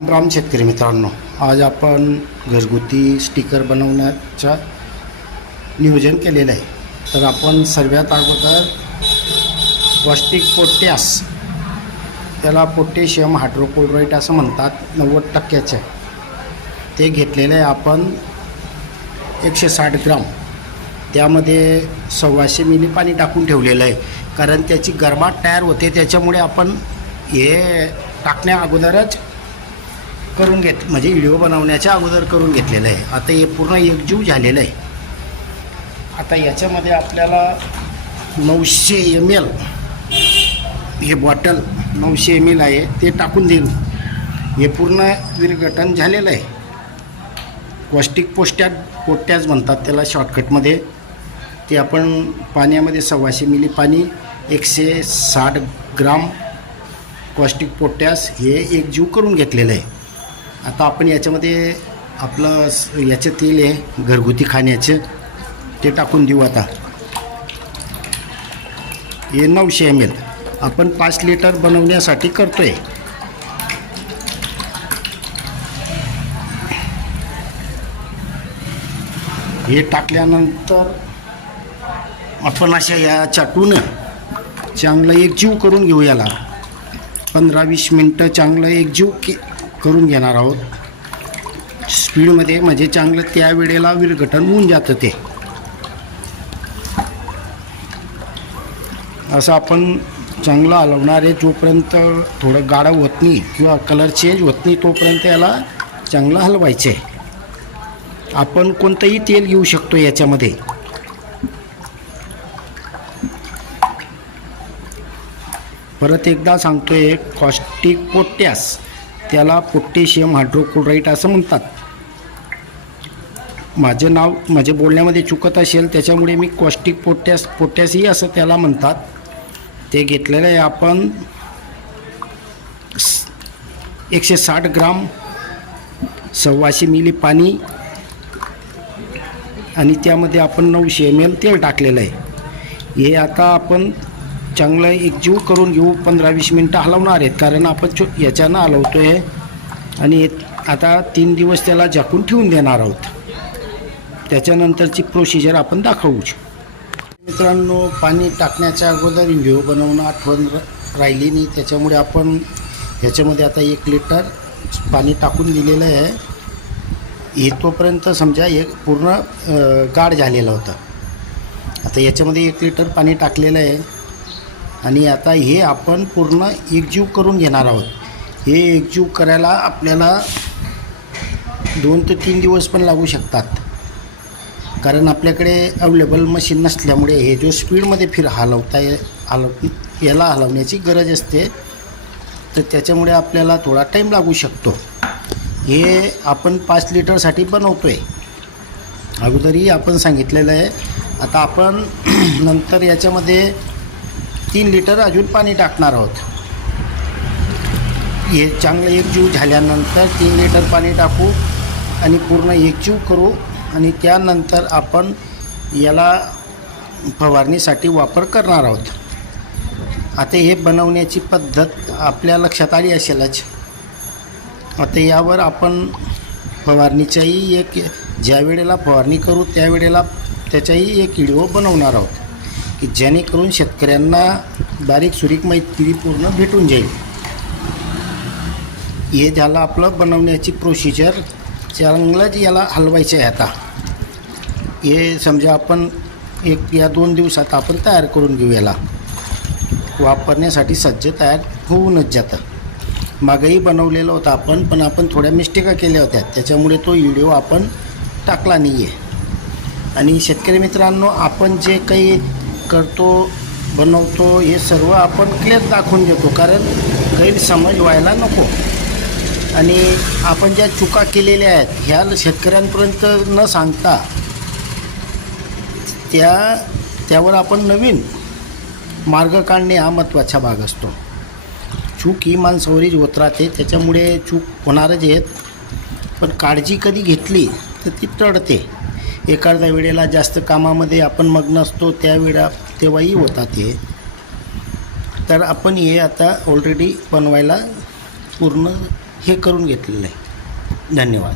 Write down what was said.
राम शेतकरी मित्रांनो आज आपण घरगुती स्टिकर बनवण्याचं नियोजन केलेलं आहे. तर आपण सर्वात अगोदर पौष्टिक पोटॅस त्याला पोटॅशियम हायड्रोक्लोराईट असं म्हणतात नव्वद टक्क्याचं. ते घेतलेलं आहे आपण एकशे साठ ग्राम. त्यामध्ये सव्वाशे मिली पाणी टाकून ठेवलेलं आहे. कारण त्याची गरमाट तयार होते त्याच्यामुळे आपण हे टाकण्या अगोदरच करून घेत म्हणजे व्हिडिओ बनवण्याच्या अगोदर करून घेतलेलं आहे. आता हे पूर्ण एकजीव झालेलं आहे. आता याच्यामध्ये आपल्याला नऊशे एम एल हे बॉटल नऊशे एम एल आहे ते टाकून देईल हे पूर्ण विरघटन झालेलं आहे. पौष्टिक पोस्ट्या पोट्याच म्हणतात त्याला शॉर्टकटमध्ये ते आपण पाण्यामध्ये सव्वाशे मिली पाणी एकशे साठ ग्राम पौष्टिक पोटॅस हे एकजीव करून घेतलेलं आहे. आता आपण याच्यामध्ये आपलं स- याचं तेल आहे घरगुती खाण्याचं ते टाकून देऊ आता. हे नऊशे एम एल आपण पाच लिटर बनवण्यासाठी करतो आहे हे टाकल्यानंतर आपण अशा या चाटून चांगलं एकजीव करून घेऊ याला. पंधरा वीस मिनटं चांगलं एकजीव के करून घेणार आहोत. स्पीडमध्ये म्हणजे चांगलं त्या वेळेला विरघटन होऊन जातं ते. असं आपण चांगलं हलवणार आहे जोपर्यंत थोडं गाढं होत नाही किंवा कलर चेंज होत नाही तोपर्यंत याला चांगलं हलवायचं आहे आपण कोणतंही तेल घेऊ शकतो याच्यामध्ये. परत एकदा सांगतोय कॉस्टिक पोटॅस त्याला पोटॅशियम हायड्रोक्लोराईड असं म्हणतात. माझं नाव माझे बोलण्यामध्ये चुकत असेल त्याच्यामुळे मी कॉस्टिक पोटॅस पोटॅसही असं त्याला म्हणतात. ते घेतलेलं आहे आपण एकशे साठ ग्राम सव्वाशे मिली पाणी. आणि त्यामध्ये आपण नऊशे एम एल तेल टाकलेलं आहे. हे आता आपण चांगलं एकजीव करून घेऊ पंधरा वीस मिनटं हलवणार आहेत. कारण आपण चो याच्यानं हलवतो आहे आणि आता तीन दिवस त्याला झाकून ठेवून देणार आहोत. त्याच्यानंतरची प्रोसिजर आपण दाखवू मित्रांनो पाणी टाकण्याच्या अगोदर व्हिडिओ बनवणं आठवण राहिली नाही. त्याच्यामुळे आपण ह्याच्यामध्ये आता एक लिटर पाणी टाकून दिलेलं आहे. हे तोपर्यंत समजा एक पूर्ण गाढ झालेलं होतं. आता याच्यामध्ये एक लिटर पाणी टाकलेलं आहे. आणि आता हे आपण पूर्ण एकजीव करून घेणार आहोत. हे एकजीव करायला आपल्याला दोन ते तीन दिवस पण लागू शकतात. कारण आपल्याकडे अवेलेबल मशीन नसल्यामुळे हे जो स्पीडमध्ये फिर हलवता ये हलव याला हलवण्याची गरज असते. तर त्याच्यामुळे आपल्याला थोडा टाईम लागू शकतो. हे आपण पाच लिटरसाठी बनवतो आहे अगोदरही आपण सांगितलेलं आहे. आता आपण नंतर याच्यामध्ये तीन लिटर अजून पाणी टाकणार आहोत. हे चांगलं एकजीव झाल्यानंतर तीन लिटर पाणी टाकू आणि पूर्ण एकजीव करू आणि त्यानंतर आपण याला फवारणीसाठी वापर करणार आहोत. आता हे बनवण्याची पद्धत आपल्या लक्षात आली असेलच. आता यावर आपण फवारणीच्याही एक ज्या वेळेला फवारणी करू त्यावेळेला त्याचाही एक व्हिडिओ बनवणार आहोत. की जेणेकरून शेतकऱ्यांना बारीक सुरीक माहिती पूर्ण भेटून जाईल. हे झालं आपलं बनवण्याची प्रोसिजर चांगलंच याला हलवायचं आहे आता. हे समजा आपण एक या दोन दिवसात आपण तयार करून घेऊ याला. वापरण्यासाठी सज्ज तयार होऊनच जातं. मागंही बनवलेलं होतं आपण पण आपण थोड्या मिस्टेका केल्या होत्या. त्याच्यामुळे तो व्हिडिओ आपण टाकला नाही आहे आणि शेतकरी मित्रांनो आपण जे काही करतो बनवतो हे सर्व आपण क्लिअर दाखवून देतो कारण गैरसमज व्हायला नको. आणि आपण ज्या चुका केलेल्या आहेत ह्या शेतकऱ्यांपर्यंत न सांगता त्या त्यावर आपण नवीन मार्ग काढणे हा महत्त्वाचा भाग असतो. चूक ही माणसावरीच होत राहते त्याच्यामुळे चूक होणारच आहेत. पण काळजी कधी घेतली तर ती टळते. एखाद्या वेळेला जास्त कामामध्ये आपण मग्न असतो त्यावेळा तेव्हाही होतात हे. तर आपण हे आता ऑलरेडी बनवायला पूर्ण हे करून घेतलेलं आहे. धन्यवाद.